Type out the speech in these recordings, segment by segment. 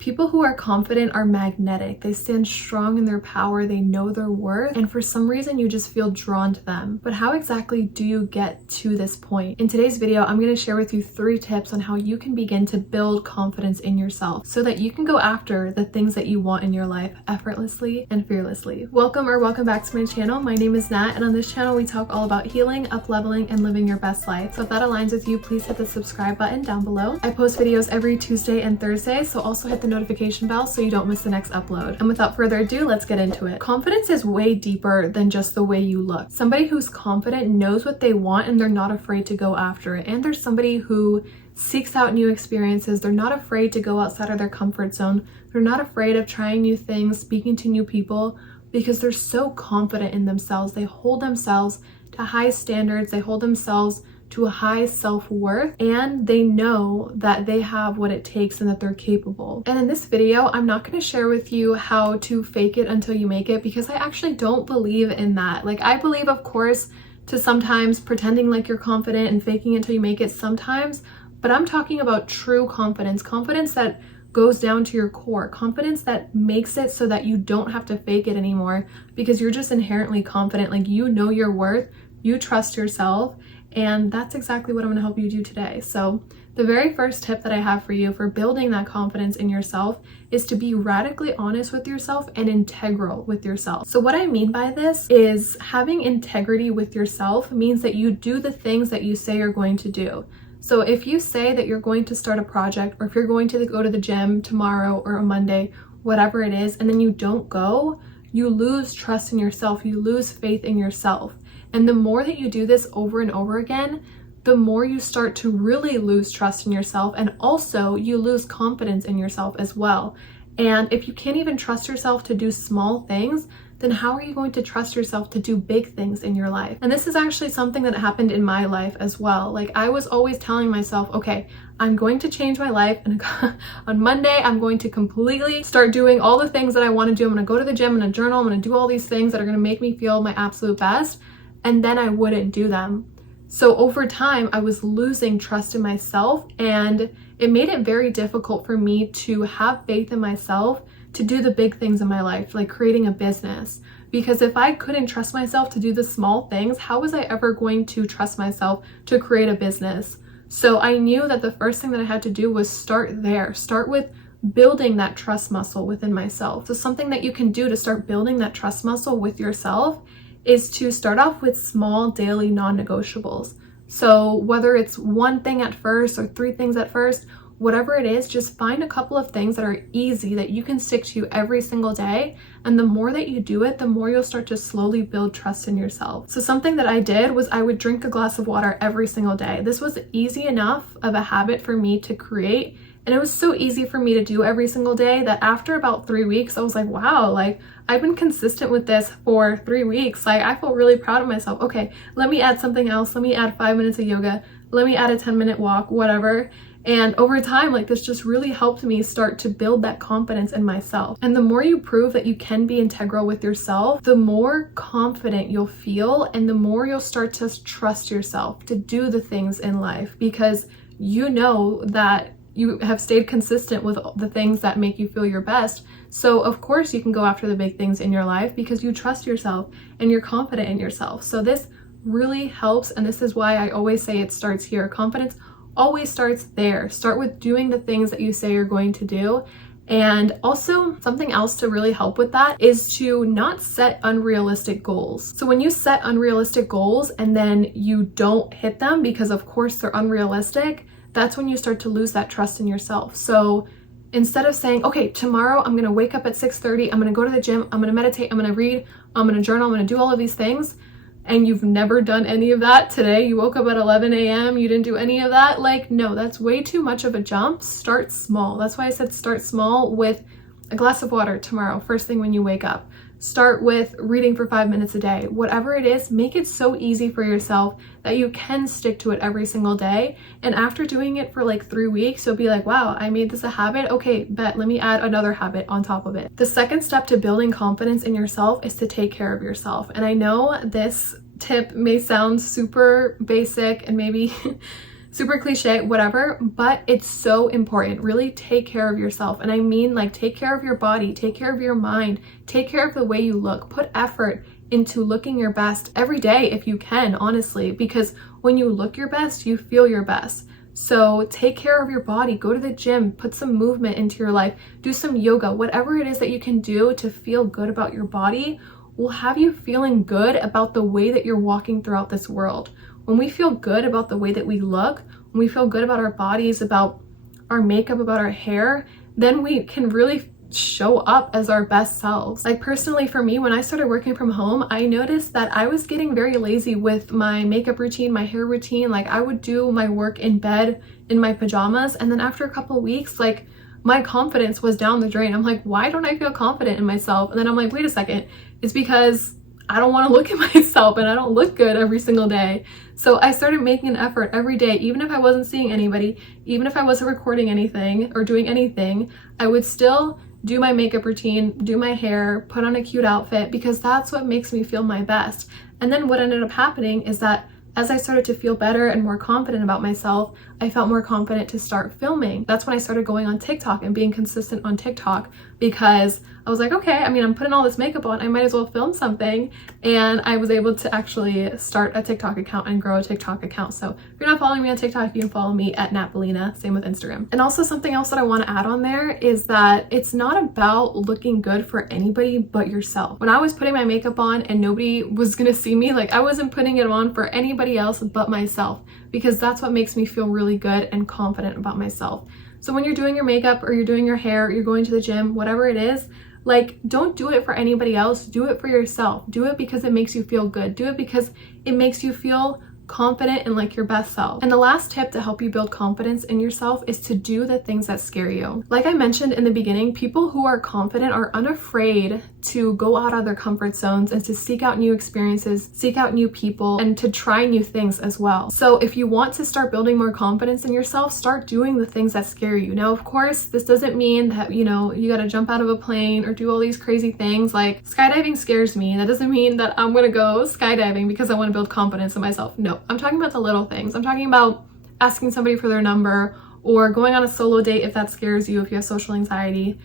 People who are confident are magnetic. They stand strong in their power, they know their worth, and for some reason you just feel drawn to them. But how exactly do you get to this point? In today's video, I'm going to share with you 3 tips on how you can begin to build confidence in yourself so that you can go after the things that you want in your life effortlessly and fearlessly. Welcome back to my channel. My name is Nat, and on this channel we talk all about healing, up-leveling, and living your best life. So if that aligns with you, please hit the subscribe button down below. I post videos every Tuesday and Thursday, so also hit the notification bell so you don't miss the next upload. And without further ado, let's get into it. Confidence is way deeper than just the way you look. Somebody who's confident knows what they want and they're not afraid to go after it. And there's somebody who seeks out new experiences. They're not afraid to go outside of their comfort zone. They're not afraid of trying new things, speaking to new people, because they're so confident in themselves. They hold themselves to high standards. They hold themselves to a high self-worth, and they know that they have what it takes and that they're capable. And in this video, I'm not going to share with you how to fake it until you make it, because I actually don't believe in that. Like, I believe, of course, to sometimes pretending like you're confident and faking it until you make it sometimes, but I'm talking about true confidence, confidence that goes down to your core, confidence that makes it so that you don't have to fake it anymore because you're just inherently confident. Like, you know your worth, you trust yourself, and that's exactly what I'm going to help you do today. So the very first tip that I have for you for building that confidence in yourself is to be radically honest with yourself and integral with yourself. So what I mean by this is having integrity with yourself means that you do the things that you say you're going to do. So if you say that you're going to start a project, or if you're going to go to the gym tomorrow or a Monday, whatever it is, and then you don't go, you lose trust in yourself, you lose faith in yourself. And the more that you do this over and over again, the more you start to really lose trust in yourself, and also you lose confidence in yourself as well. And if you can't even trust yourself to do small things, then how are you going to trust yourself to do big things in your life? And this is actually something that happened in my life as well. Like, I was always telling myself, okay, I'm going to change my life, and on Monday I'm going to completely start doing all the things that I want to do. I'm going to go to the gym, I'm going to journal, I'm going to do all these things that are going to make me feel my absolute best, and then I wouldn't do them. So over time, I was losing trust in myself, and it made it very difficult for me to have faith in myself to do the big things in my life, like creating a business. Because if I couldn't trust myself to do the small things, how was I ever going to trust myself to create a business? So I knew that the first thing that I had to do was start there. Start with building that trust muscle within myself. So something that you can do to start building that trust muscle with yourself is to start off with small daily non-negotiables. So whether it's one thing at first or 3 things at first, whatever it is, just find a couple of things that are easy that you can stick to every single day. And the more that you do it, the more you'll start to slowly build trust in yourself. So something that I did was I would drink a glass of water every single day. This was easy enough of a habit for me to create. And it was so easy for me to do every single day that after about 3 weeks, I was like, wow, like, I've been consistent with this for 3 weeks. Like, I feel really proud of myself. Okay, let me add something else. Let me add 5 minutes of yoga. Let me add a 10-minute walk, whatever. And over time, like, this just really helped me start to build that confidence in myself. And the more you prove that you can be integral with yourself, the more confident you'll feel, and the more you'll start to trust yourself to do the things in life, because you know that you have stayed consistent with the things that make you feel your best. So of course you can go after the big things in your life because you trust yourself and you're confident in yourself. So this really helps, and this is why I always say it starts here. Confidence always starts there. Start with doing the things that you say you're going to do. And also, something else to really help with that is to not set unrealistic goals. So when you set unrealistic goals and then you don't hit them because of course they're unrealistic, that's when you start to lose that trust in yourself. So instead of saying, okay, tomorrow I'm going to wake up at 6:30, I'm going to go to the gym, I'm going to meditate, I'm going to read, I'm going to journal, I'm going to do all of these things, and you've never done any of that today, you woke up at 11 a.m., you didn't do any of that, like, no, that's way too much of a jump. Start small. That's why I said start small with a glass of water tomorrow, first thing when you wake up. Start with reading for 5 minutes a day. Whatever it is, make it so easy for yourself that you can stick to it every single day. And after doing it for like 3 weeks, you'll be like, wow, I made this a habit. Okay, bet, let me add another habit on top of it. The second step to building confidence in yourself is to take care of yourself. And I know this tip may sound super basic and maybe super cliche, whatever, but it's so important. Really take care of yourself. And I mean, like, take care of your body, take care of your mind, take care of the way you look. Put effort into looking your best every day if you can, honestly, because when you look your best, you feel your best. So take care of your body, go to the gym, put some movement into your life, do some yoga, whatever it is that you can do to feel good about your body will have you feeling good about the way that you're walking throughout this world. When we feel good about the way that we look, when we feel good about our bodies, about our makeup, about our hair, then we can really show up as our best selves. Like personally for me, when I started working from home, I noticed that I was getting very lazy with my makeup routine, my hair routine. Like I would do my work in bed in my pajamas, and then after a couple of weeks, like my confidence was down the drain. I'm like, why don't I feel confident in myself? And then I'm like, wait a second, it's because I don't want to look at myself and I don't look good every single day. So I started making an effort every day, even if I wasn't seeing anybody, even if I wasn't recording anything or doing anything, I would still do my makeup routine, do my hair, put on a cute outfit, because that's what makes me feel my best. And then what ended up happening is that as I started to feel better and more confident about myself, I felt more confident to start filming. That's when I started going on TikTok and being consistent on TikTok, because I was like, okay, I mean, I'm putting all this makeup on, I might as well film something. And I was able to actually start a TikTok account and grow a TikTok account. So if you're not following me on TikTok, you can follow me at Napolina, same with Instagram. And also something else that I want to add on there is that it's not about looking good for anybody but yourself. When I was putting my makeup on and nobody was gonna see me, like I wasn't putting it on for anybody else but myself, because that's what makes me feel really good and confident about myself. So when you're doing your makeup or you're doing your hair, you're going to the gym, whatever it is, like don't do it for anybody else, do it for yourself. Do it because it makes you feel good. Do it because it makes you feel confident and like your best self. And the last tip to help you build confidence in yourself is to do the things that scare you. Like I mentioned in the beginning, people who are confident are unafraid to go out of their comfort zones and to seek out new experiences, seek out new people, and to try new things as well. So if you want to start building more confidence in yourself, start doing the things that scare you. Now, of course, this doesn't mean that, you know, you gotta jump out of a plane or do all these crazy things. Like skydiving scares me. That doesn't mean that I'm gonna go skydiving because I want to build confidence in myself. No, I'm talking about the little things. I'm talking about asking somebody for their number, or going on a solo date if that scares you, if you have social anxiety,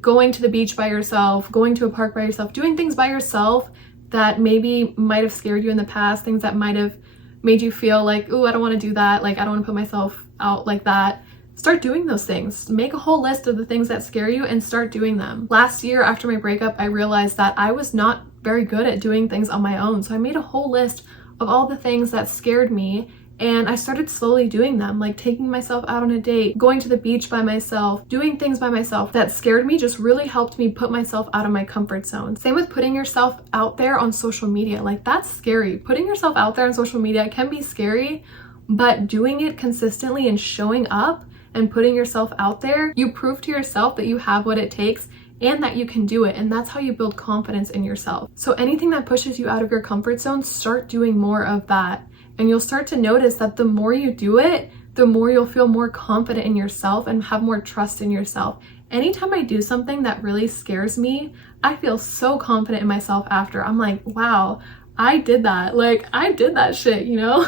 going to the beach by yourself, going to a park by yourself, doing things by yourself that maybe might have scared you in the past, things that might have made you feel like, ooh, I don't want to do that, like I don't want to put myself out like that. Start doing those things. Make a whole list of the things that scare you and start doing them. Last year after my breakup, I realized that I was not very good at doing things on my own. So I made a whole list of all the things that scared me, and I started slowly doing them, like taking myself out on a date, going to the beach by myself, doing things by myself that scared me just really helped me put myself out of my comfort zone. Same with putting yourself out there on social media. Like that's scary. Putting yourself out there on social media can be scary, but doing it consistently and showing up and putting yourself out there, you prove to yourself that you have what it takes and that you can do it. And that's how you build confidence in yourself. So anything that pushes you out of your comfort zone, start doing more of that. And you'll start to notice that the more you do it, the more you'll feel more confident in yourself and have more trust in yourself. Anytime I do something that really scares me, I feel so confident in myself after. I'm like, wow, I did that. Like I did that shit, you know?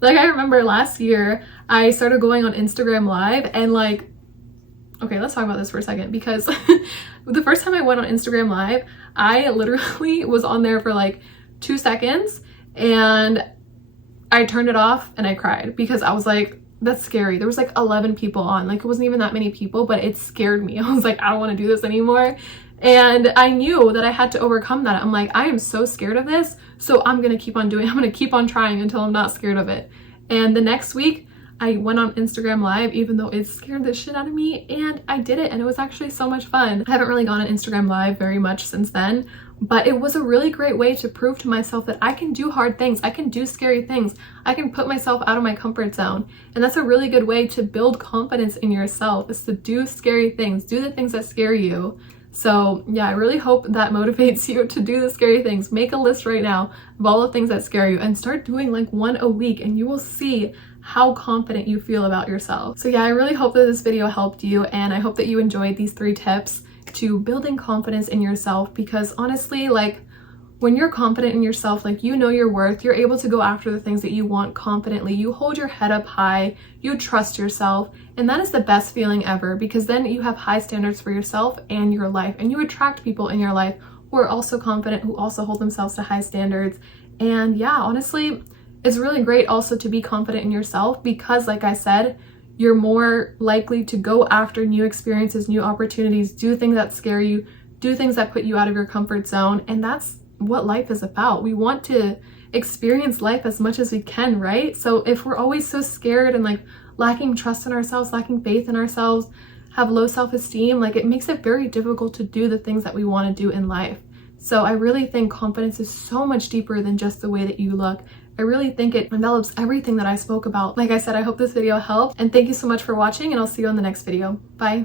Like I remember last year, I started going on Instagram Live and like, okay, let's talk about this for a second, because the first time I went on Instagram Live, I literally was on there for like 2 seconds and I turned it off and I cried because I was like, that's scary. There was like 11 people on, like it wasn't even that many people, but it scared me. I was like, I don't want to do this anymore. And I knew that I had to overcome that. I'm like, I am so scared of this, so I'm going to keep on doing it. I'm going to keep on trying until I'm not scared of it. And the next week, I went on Instagram Live, even though it scared the shit out of me, and I did it, and it was actually so much fun. I haven't really gone on Instagram Live very much since then, but it was a really great way to prove to myself that I can do hard things, I can do scary things, I can put myself out of my comfort zone. And that's a really good way to build confidence in yourself, is to do scary things, do the things that scare you. So yeah, I really hope that motivates you to do the scary things. Make a list right now of all the things that scare you and start doing like one a week, and you will see how confident you feel about yourself. So yeah, I really hope that this video helped you, and I hope that you enjoyed these 3 tips to building confidence in yourself, because honestly, like When you're confident in yourself, like you know your worth, you're able to go after the things that you want confidently. You hold your head up high, you trust yourself, and that is the best feeling ever, because then you have high standards for yourself and your life, and you attract people in your life who are also confident, who also hold themselves to high standards. And yeah, honestly, it's really great also to be confident in yourself, because like I said, you're more likely to go after new experiences, new opportunities, do things that scare you, do things that put you out of your comfort zone. And that's what life is about. We want to experience life as much as we can, right? So if we're always so scared and like lacking trust in ourselves, lacking faith in ourselves, have low self-esteem, like it makes it very difficult to do the things that we want to do in life. So I really think confidence is so much deeper than just the way that you look. I really think it envelops everything that I spoke about. Like I said, I hope this video helped, and thank you so much for watching, and I'll see you on the next video. Bye.